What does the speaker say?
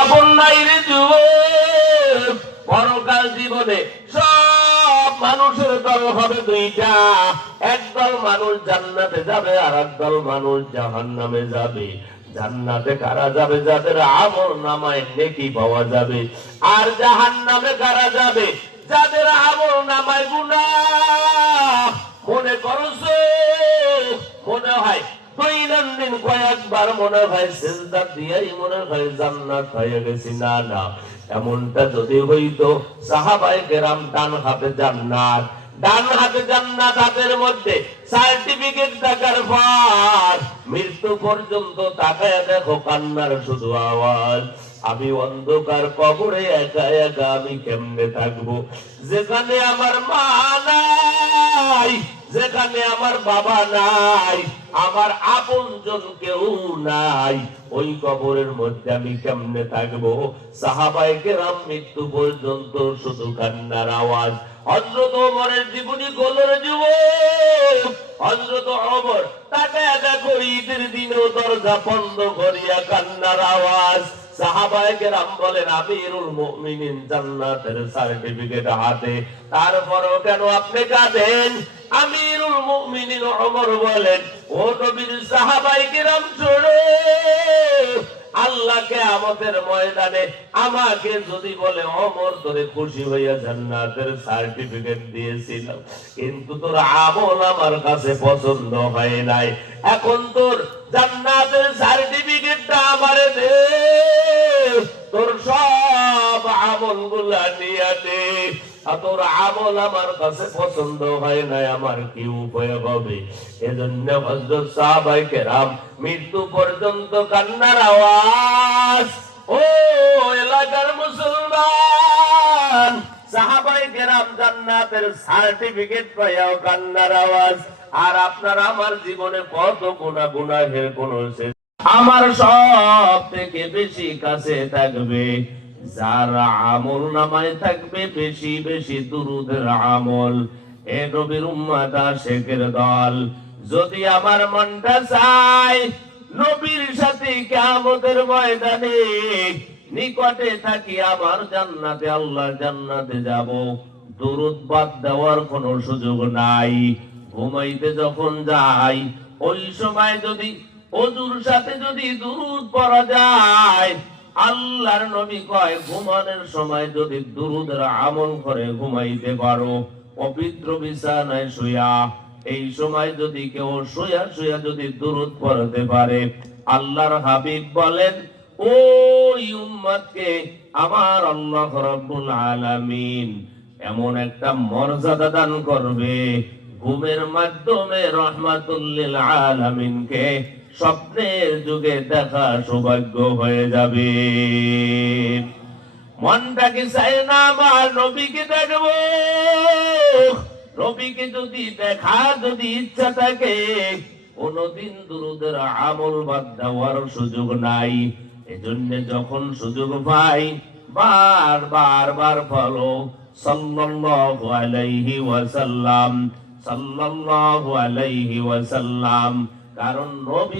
আপন নাই রে যুবক, পরকাল জীবনে সব মানুষের দল হবে দুইটা। একদল মানুষ জান্নাতে যাবে, আর একদল মানুষ জাহান্নামে যাবে। জান্নাতে কারা যাবে? যাদের আমল নামায় নেকি পাওয়া যাবে। আর জাহান্নামে কারা যাবে? যাদের আমল নামায় গুনাহ। মনে করছো, মনে হয় দৈনন্দিন কয়েকবার মনে হয় সিজদা দিয়েই মনে হয় জান্নাত হয়ে গেছি। না না, এমনটা যদি হইতো সাহাবায়ে কেরাম ডান হাতে জান্নাত, ডান হাতে জান্নাত হাতের মধ্যে সার্টিফিকেট থাকার পর মৃত্যু পর্যন্ত তাকায় দেখো কান্নার শুধু আওয়াজ। আমি অন্ধকার কবরে একা একা আমি কেমনে থাকবো? যেখানে আমার মা নাই, যেখানে আমার বাবা নাই, আমার আপনজন কেউ নাই, ওই কবরের মধ্যে আমি কেমনে থাকবো? সাহাবায়ে কেরাম মৃত্যু পর্যন্ত শুধু কান্নার আওয়াজ। হযরত ওমরের জীবনী গোলের যুবক, হযরত ওমর তাকায়া দেখো ঈদের দিনেও দরজা বন্ধ করিয়া কান্নার আওয়াজ। সাহাবায়ে কেরাম বলেন আমিরুল মুমিনিন জান্নাতের সার্টিফিকেট হাতে, তারপরও কেন আপনি কাঁদেন? আমিরুল মুমিনিন ওমর বলেন, ও নবীর সাহাবায়ে কেরাম শুনো, আল্লাহ কিয়ামতের ময়দানে আমাকে যদি বলে ওমর তোরে খুশি হইয়া জান্নাতের সার্টিফিকেট দিয়েছিলাম, কিন্তু তোর আমল আমার কাছে পছন্দ হয় নাই, এখন তোর জান্নাতের সার্টিফিকেটটা আমারে দে, তোর সব আমলগুলা নিয়ে দে। তোর আমল আমার কাছে পছন্দ হয় নাই, আমার কি উপায় হবে? এজন্য হযরত সাহাবায়ে কেরাম মৃত্যু পর্যন্ত কান্নার আওয়াজ। ও এলাকার মুসলমান, সাহাবায়ে কেরাম জান্নাতের সার্টিফিকেট পাইয়াও কান্নার আওয়াজ। আর আপনার আমার জীবনে কত গুনাহের কোন শেষ। আমার সব থেকে বেশি কাছে থাকবে যার আমল নামায় থাকবে বেশি বেশি দুরূদের আমল। এ নবীর উম্মত আশিকের দল, যদি আমার মনটা চায় নবীর সাথে কিয়ামতের ময়দানে নিকটে থাকি, আমার জান্নাতে, আল্লাহ জান্নাতে যাব, দুরূদ বাদ দেওয়ার কোনো সুযোগ নাই। ঘুমাইতে যখন যাই ওই সময় যদি ওযুর সাথে যদি দুরূদ পড়া যায়, আল্লাহর নবী কয় ঘুমানোর সময় যদি দুরূদের আমল করে ঘুমাইতে পারো, পবিত্র বিছানায় শুয়া এই সময় যদি কেউ শুয়া শুয়া যদি দুরূদ পড়তে পারে, আল্লাহর হাবিব বলেন ওই উম্মতকে আমার আল্লাহ রাব্বুল আলামিন এমন একটা মর্যাদা দান করবে, ঘুমের মাধ্যমে রহমাতুল লিল আলামিনকে স্বপ্নের যুগে দেখা সৌভাগ্য হয়ে যাবে। মনটাকে চাই না আমার নবীকে দেখবো, নবীকে যদি দেখা যদি ইচ্ছা থাকে, কোনদিন দুরূদের আমল বাদ দেওয়ার সুযোগ নাই। এজন্য যখন সুযোগ পাই বার বলো সাল্লাল্লাহু আলাইহি ওয়াসাল্লাম, সাল্লাল্লাহু আলাইহি ওয়াসাল্লাম, কারণ নবী